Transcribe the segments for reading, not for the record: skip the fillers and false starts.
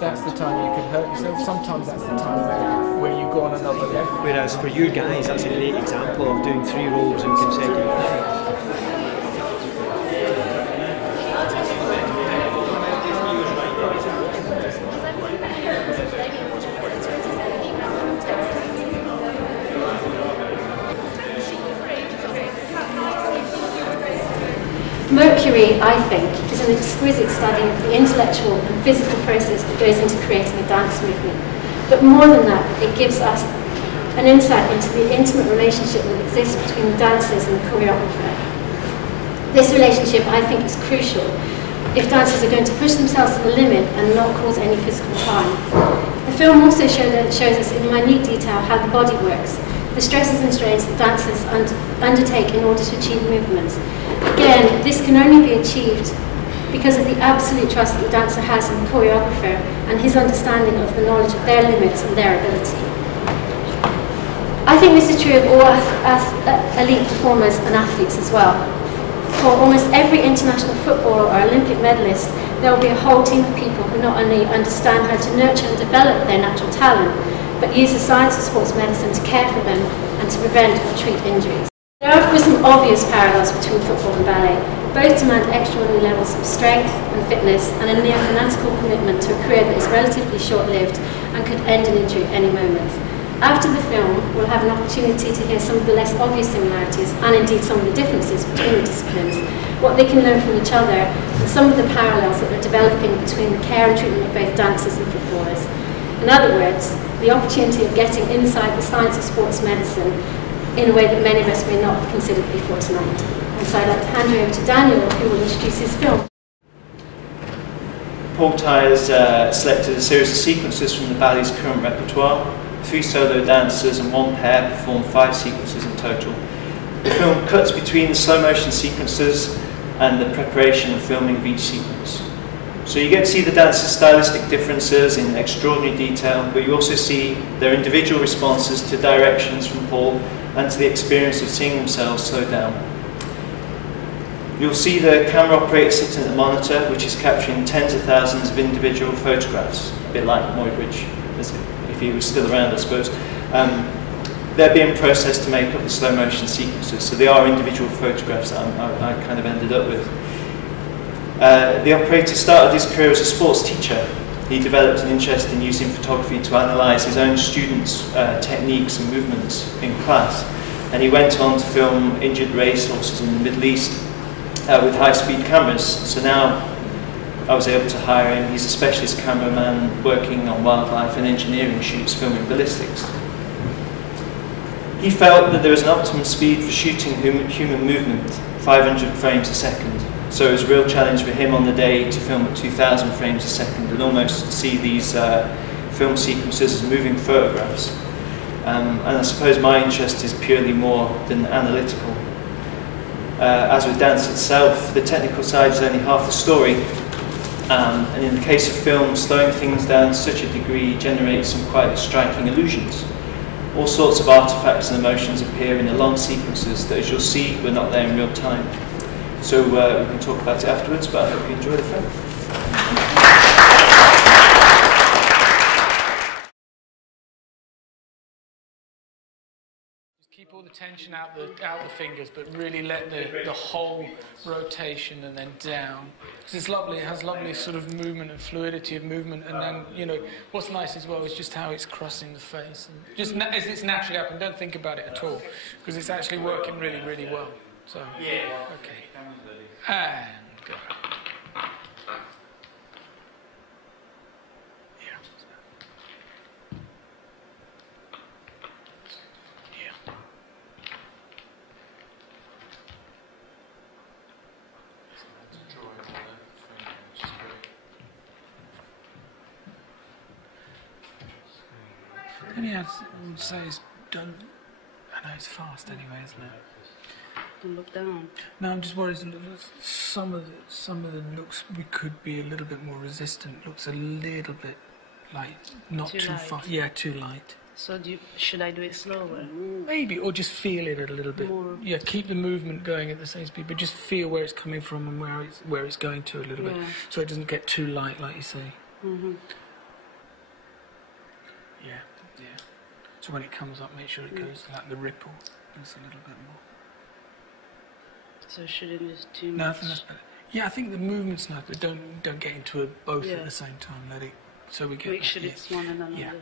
That's the time you can hurt yourself. Sometimes that's the time where you go on another level. Whereas for you guys, that's a great example of doing 3 roles in consecutive days. Mercury, I think, is an exquisite study of the intellectual and physical process that goes into creating a dance movement. But more than that, it gives us an insight into the intimate relationship that exists between the dancers and the choreographer. This relationship, I think, is crucial if dancers are going to push themselves to the limit and not cause any physical harm. The film also shows us in minute detail how the body works, the stresses and strains that dancers undertake in order to achieve movements. Again, this can only be achieved because of the absolute trust that the dancer has in the choreographer and his understanding of the knowledge of their limits and their ability. I think this is true of all elite performers and athletes as well. For almost every international footballer or Olympic medalist, there will be a whole team of people who not only understand how to nurture and develop their natural talent, but use the science of sports medicine to care for them and to prevent or treat injuries. There are of course some obvious parallels between football and ballet. Both demand extraordinary levels of strength and fitness and a near fanatical commitment to a career that is relatively short-lived and could end in injury at any moment. After the film, we'll have an opportunity to hear some of the less obvious similarities and indeed some of the differences between the disciplines, what they can learn from each other, and some of the parallels that are developing between the care and treatment of both dancers and footballers. In other words, the opportunity of getting inside the science of sports medicine in a way that many of us may not have considered before tonight. And so I'd like to hand you over to Daniel, who will introduce his film. Paul Tyers selected a series of sequences from the ballet's current repertoire. 3 solo dancers and 1 pair performed 5 sequences in total. The film cuts between the slow motion sequences and the preparation and filming of each sequence. So you get to see the dancers' stylistic differences in extraordinary detail, but you also see their individual responses to directions from Paul and to the experience of seeing themselves slow down. You'll see the camera operator sitting at the monitor, which is capturing tens of thousands of individual photographs, a bit like Muybridge, if he was still around, I suppose. They're being processed to make up the slow motion sequences, so they are individual photographs that I kind of ended up with. The operator started his career as a sports teacher. He developed an interest in using photography to analyse his own students' techniques and movements in class. And he went on to film injured racehorses in the Middle East with high-speed cameras. So now I was able to hire him. He's a specialist cameraman working on wildlife and engineering shoots, filming ballistics. He felt that there was an optimum speed for shooting human movement, 500 frames a second. So it was a real challenge for him on the day to film at 2,000 frames a second and almost see these film sequences as moving photographs. And I suppose my interest is purely more than analytical. As with dance itself, the technical side is only half the story. And in the case of film, slowing things down to such a degree generates some quite striking illusions. All sorts of artifacts and emotions appear in the long sequences that, as you'll see, were not there in real time. So we can talk about it afterwards, but I hope you enjoy the film. Just keep all the tension out the fingers, but really let the whole rotation and then down. Because it's lovely, it has lovely sort of movement and fluidity of movement, and then, you know, what's nice as well is just how it's crossing the face. And just as it's naturally happening, don't think about it at all, because it's actually working really, really well. So, yeah. Okay. And go. Yeah. Yeah. The only I would say is don't. I know it's fast anyway, isn't it? Look down. No, I'm just worried. Some of the looks we could be a little bit more resistant. Looks a little bit like not too fast. Yeah, too light. So should I do it slower? Maybe, or just feel it a little bit. More. Yeah, keep the movement going at the same speed, but just feel where it's coming from and where it's going to a little bit, so it doesn't get too light, like you say. Yeah, yeah. So when it comes up, make sure it goes to like the ripple. Just a little bit more. So shouldn't use too No, I much. think that's better. Yeah, I think the movement's nice, but don't get into a both Yeah. at the same time. Let it so we get Make that, sure it's one and another. Yeah,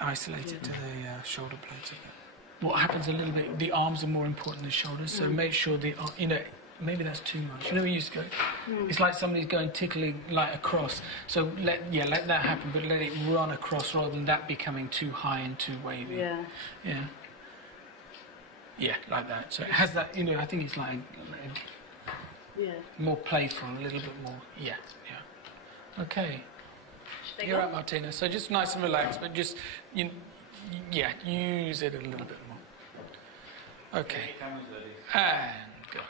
isolate it to the shoulder blades a bit. What happens a little bit? The arms are more important than the shoulders, so make sure maybe that's too much. You know, we used to go. It's like somebody's going tickling like across. So let that happen, but let it run across rather than that becoming too high and too wavy. Yeah. Yeah. Yeah, like that. So it has that. You know, I think it's like Yeah. more playful, a little bit more. Yeah, yeah. Okay. Should I You're go? right, Martina. So just nice and relaxed, but just use it a little bit more. Okay. And go.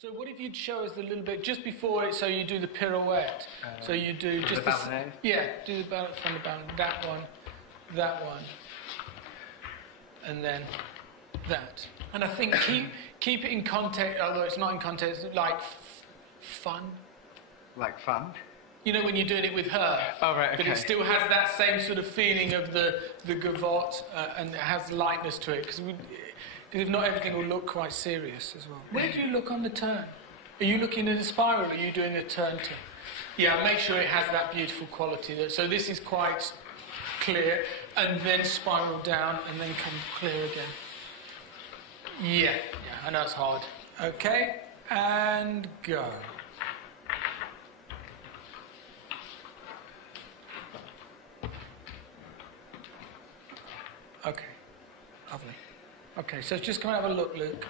So what if you'd show us a little bit just before it, so you do the pirouette. So you do just the ballet? do the ballet from the ballet. That one, and then that. And I think keep it in context, although it's not in context, like fun. Like fun? You know, when you're doing it with her. Oh, right, But okay. it still has that same sort of feeling of the gavotte, and it has lightness to it. Because if not, everything will look quite serious as well. Where do you look on the turn? Are you looking at a spiral, or are you doing a turn? Yeah, make sure it has that beautiful quality. So this is quite clear, and then spiral down, and then come clear again. Yeah, I know it's hard. Okay, and go. Okay, so just come and have a look, Luke.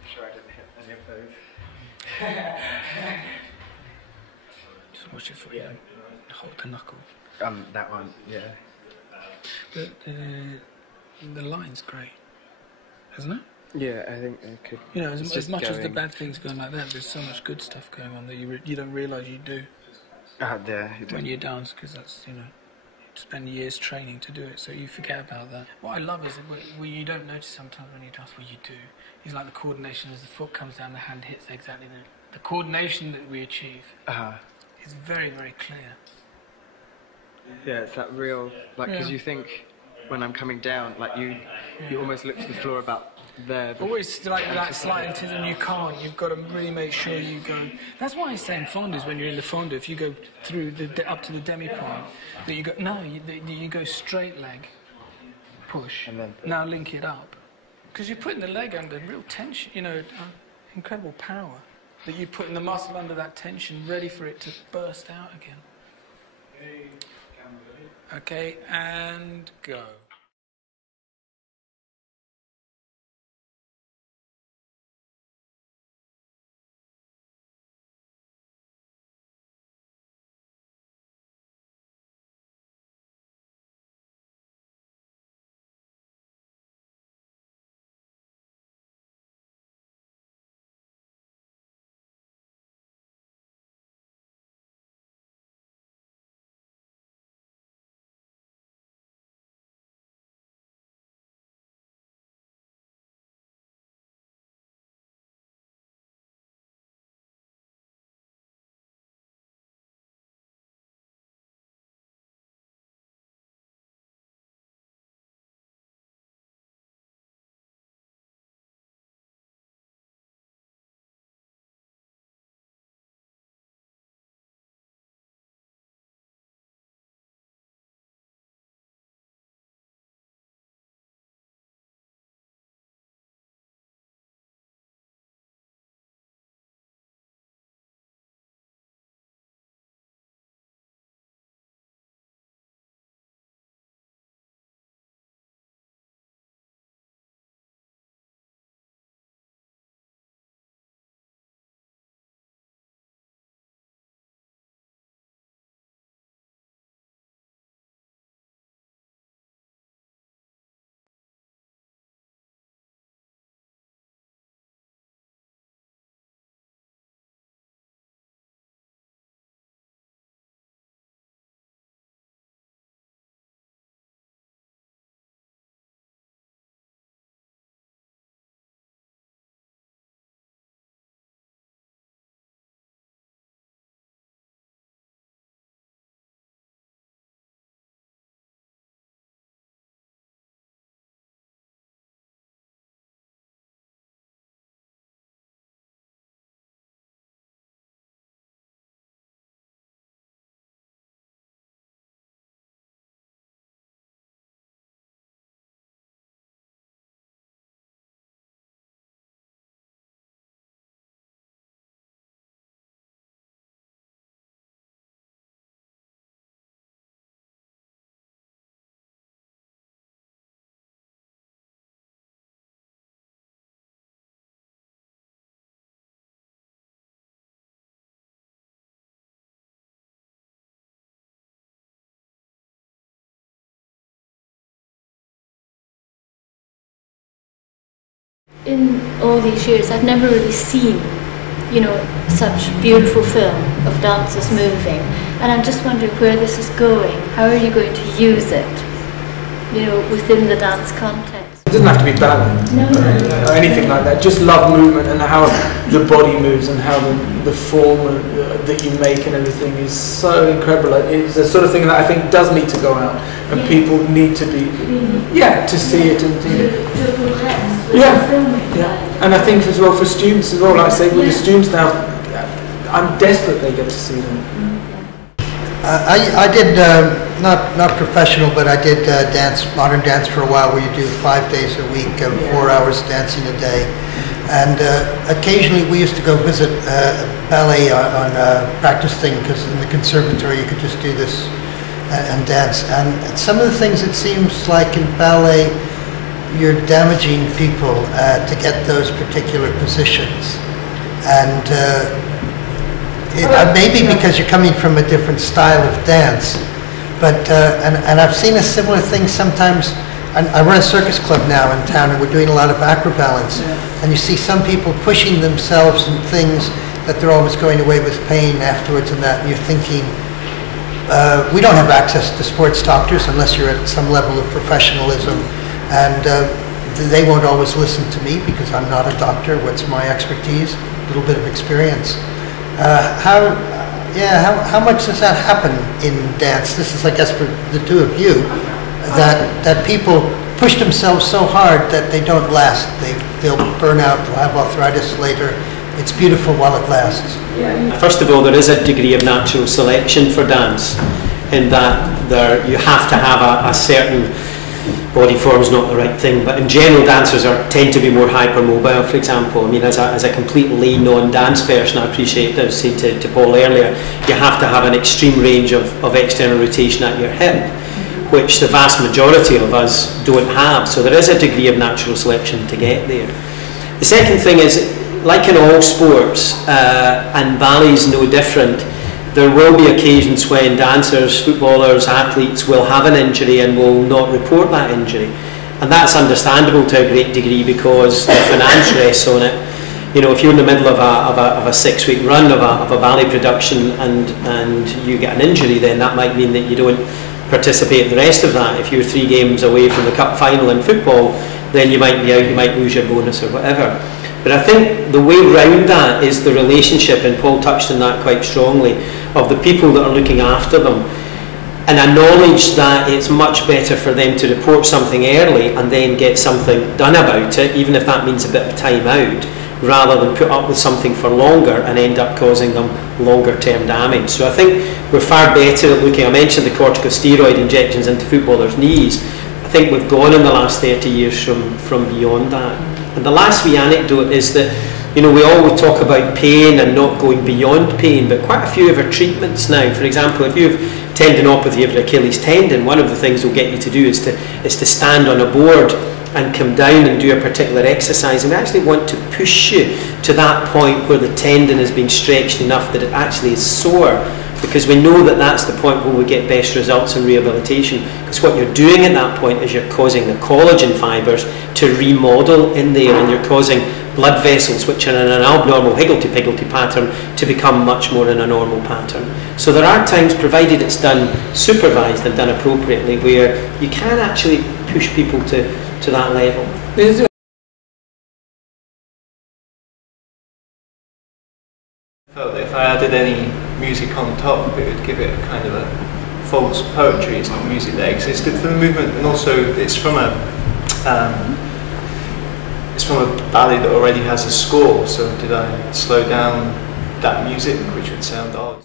I'm sure I didn't hit any of those. Just watch it for you. Hold the knuckle. That one, yeah. But the line's great, isn't it? Yeah, I think it could. You know, It's as just much as the going- bad things going like that, there's so much good stuff going on that you don't realise you do There. when you dance, because that's, you know, you spend years training to do it, so you forget about that. What I love is that where you don't notice sometimes when you dance, what you do is like the coordination as the foot comes down, the hand hits exactly the coordination that we achieve is very, very clear. Yeah, it's that real, like, because Yeah. you think when I'm coming down, like you almost look to the floor about there. Always like that slight intent, and you can't. You've got to really make sure you go. That's why I say in fondas, when you're in the fonda, if you go through up to the demi point, that you go you go straight leg, push, And then- now link it up, because you're putting the leg under real tension. You know, incredible power that you put in the muscle under that tension, ready for it to burst out again. Okay, and go. In all these years, I've never really seen, you know, such beautiful film of dancers moving. And I'm just wondering where this is going. How are you going to use it, you know, within the dance context? It doesn't have to be ballet or anything like that. Just love movement and how the body moves and how the form that you make and everything is so incredible. It's the sort of thing that I think does need to go out and people need to be, to see it and And I think as well for students as well, like I say with the students now, I'm desperate they get to see them. I did, not professional, but I did modern dance for a while where you do 5 days a week, 4 hours dancing a day. And occasionally we used to go visit ballet on practice thing, because in the conservatory you could just do this and dance. And some of the things it seems like in ballet you're damaging people to get those particular positions. And maybe because you're coming from a different style of dance, but and I've seen a similar thing sometimes. I run a circus club now in town, and we're doing a lot of acrobalance, and you see some people pushing themselves and things that they're always going away with pain afterwards and that, and you're thinking, we don't have access to sports doctors unless you're at some level of professionalism, and they won't always listen to me because I'm not a doctor. What's my expertise? A little bit of experience. How much does that happen in dance? This is, I guess, for the two of you, that people push themselves so hard that they don't last. They'll burn out, they'll have arthritis later. It's beautiful while it lasts. First of all, there is a degree of natural selection for dance, in that you have to have a certain body form is not the right thing, but in general dancers tend to be more hypermobile, for example. I mean, as a complete lay non-dance person, I appreciate that I was saying to Paul earlier, you have to have an extreme range of external rotation at your hip, which the vast majority of us don't have. So there is a degree of natural selection to get there. The second thing is, like in all sports, and ballet is no different, there will be occasions when dancers, footballers, athletes will have an injury and will not report that injury. And that's understandable to a great degree because the finance rests on it. You know, if you're in the middle of a 6-week run of a ballet production and you get an injury, then that might mean that you don't participate in the rest of that. If you're 3 games away from the cup final in football, then you might be out, you might lose your bonus or whatever. But I think the way round that is the relationship, and Paul touched on that quite strongly, of the people that are looking after them, and a knowledge that it's much better for them to report something early and then get something done about it, even if that means a bit of time out, rather than put up with something for longer and end up causing them longer term damage. So I think we're far better at looking. I mentioned the corticosteroid injections into footballers' knees. I think we've gone in the last 30 years from beyond that. And the last wee anecdote is that, you know, we always talk about pain and not going beyond pain, but quite a few of our treatments now, for example, if you have tendinopathy of your Achilles tendon, one of the things we'll get you to do is to stand on a board and come down and do a particular exercise, and we actually want to push you to that point where the tendon is being stretched enough that it actually is sore, because we know that that's the point where we get best results in rehabilitation, because what you're doing at that point is you're causing the collagen fibres to remodel in there, and you're causing blood vessels, which are in an abnormal higgledy-piggledy pattern, to become much more in a normal pattern. So there are times, provided it's done supervised and done appropriately, where you can actually push people to that level. I felt that if I added any music on top, it would give it a kind of a false poetry. It's not music that existed for the movement, and also it's from a ballet that already has a score. So did I slow down that music, which would sound odd?